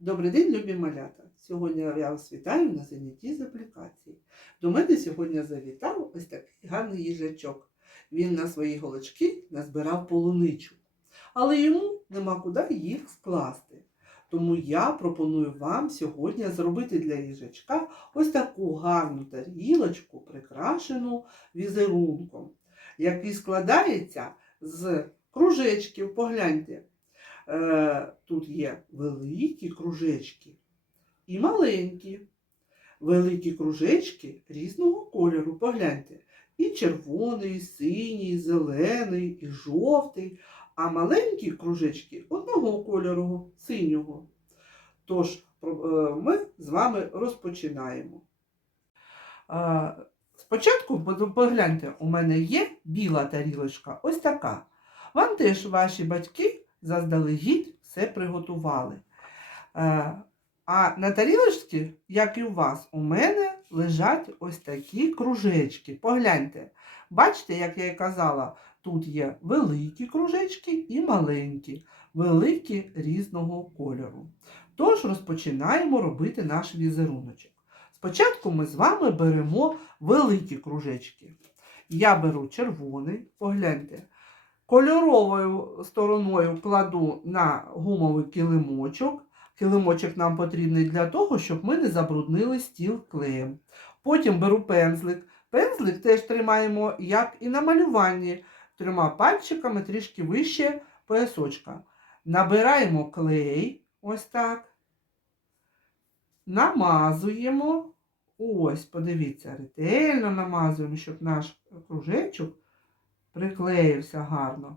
Добрий день, любі малята! Сьогодні я вас вітаю на занятті з аплікації. До мене сьогодні завітав ось такий гарний їжачок. Він на свої голочки назбирав полуничу, але йому нема куди їх скласти. Тому я пропоную вам сьогодні зробити для їжачка ось таку гарну тарілочку, прикрашену візерунком, який складається з кружечків. Погляньте. Е, тут є великі кружечки і маленькі. Великі кружечки різного кольору. Погляньте. І червоний, і синій, і зелений, і жовтий, а маленькі кружечки одного кольору, синього. Тож е, ми з вами розпочинаємо. Е, Спочатку погляньте, у мене є біла тарілочка, ось така. Вам теж ваші батьки заздалегідь все приготували. Е, А на тарілочці, як і у вас, у мене лежать ось такі кружечки. Погляньте. Бачите, як я і казала, тут є великі кружечки і маленькі, великі різного кольору. Тож розпочинаємо робити наш візеруночок. Спочатку ми з вами беремо великі кружечки. Я беру червоний, погляньте, кольоровою стороною кладу на гумовий килимочок. Килимочок нам потрібний для того, щоб ми не забруднили стіл клеєм. Потім беру пензлик. Пензлик теж тримаємо, як і на малюванні, трьома пальчиками трішки вище поясочка. Набираємо клей, ось так. Намазуємо. Ось, подивіться, ретельно намазуємо, щоб наш кружечок приклеївся гарно.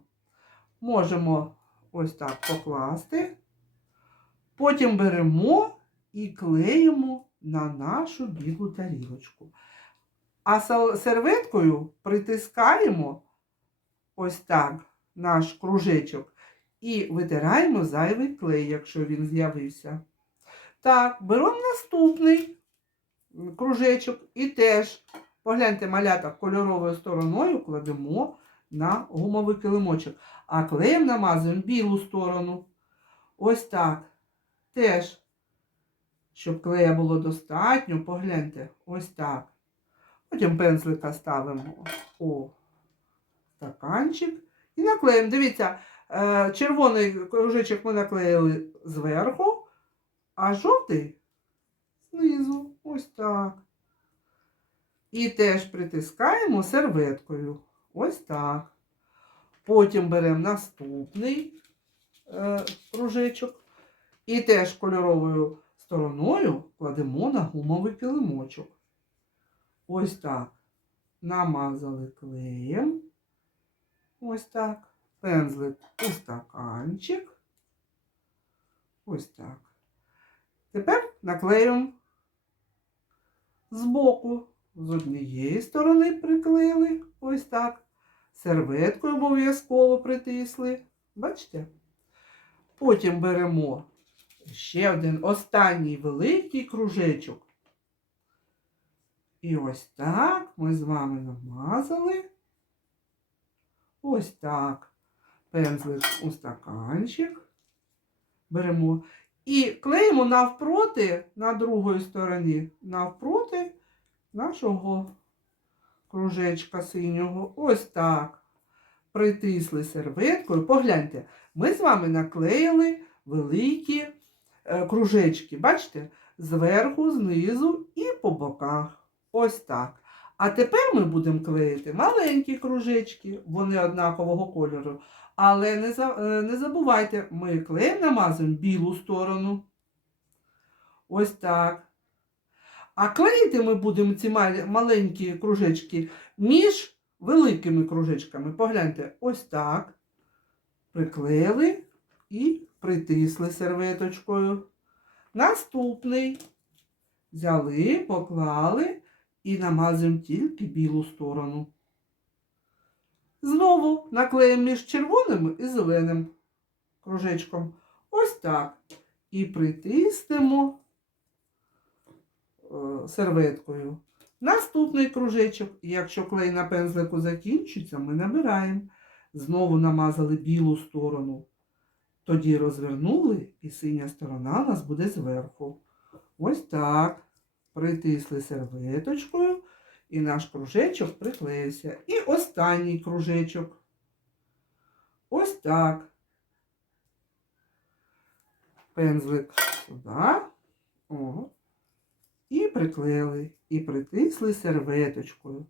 Можемо ось так покласти. Потім беремо і клеїмо на нашу білу тарілочку. А серветкою притискаємо ось так наш кружечок і витираємо зайвий клей, якщо він з'явився. Так, беремо наступний кружечок і теж, погляньте, малята кольоровою стороною кладемо на гумовий килимочок, а клеєм намазуємо білу сторону. Ось так. Теж, щоб клея було достатньо, погляньте, ось так. Потім пензлика ставимо у стаканчик і наклеїмо. Дивіться, е, червоний кружечок ми наклеїли зверху, а жовтий знизу. Ось так. І теж притискаємо серветкою. Ось так. Потім беремо наступний е, кружечок. І теж кольоровою стороною кладемо на гумовий килимочок. Ось так. Намазали клеєм. Ось так. Пензлик у стаканчик. Ось так. Тепер наклеїмо збоку. З однієї сторони приклеїли. Ось так. Серветкою обов'язково притисли. Бачите? Потім беремо ще один останній великий кружечок. І ось так ми з вами намазали. Ось так. Пензлик у стаканчик. Беремо. І клеїмо навпроти, на другій стороні, навпроти нашого кружечка синього. Ось так. Притисли серветкою. Погляньте, ми з вами наклеїли великі е, кружечки. Бачите? Зверху, знизу і по боках. Ось так. А тепер ми будемо клеїти маленькі кружечки, вони однакового кольору. Але не, е, не забувайте, ми клеєм намазуємо білу сторону. Ось так. А клеїти ми будемо ці маленькі кружечки між великими кружечками. Погляньте, ось так. Приклеїли і притисли серветочкою. Наступний. Взяли, поклали і намазуємо тільки білу сторону. Знову наклеїмо між червоним і зеленим кружечком. Ось так. І притиснемо серветкою. Наступний кружечок, якщо клей на пензлику закінчиться, ми набираємо. Знову намазали білу сторону. Тоді розвернули, і синя сторона у нас буде зверху. Ось так. Притисли серветочкою, і наш кружечок приклеївся. І останній кружечок. Ось так. Пензлик сюди. О. І приклеїли, і притисли серветочкою.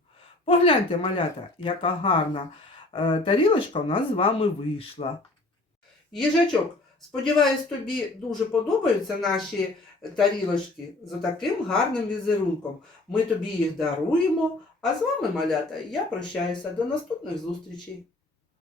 Погляньте, малята, яка гарна е, тарілочка у нас з вами вийшла. Їжачок, сподіваюсь, тобі дуже подобаються наші тарілочки з таким гарним візерунком. Ми тобі їх даруємо. А з вами, малята, я прощаюся. До наступних зустрічей.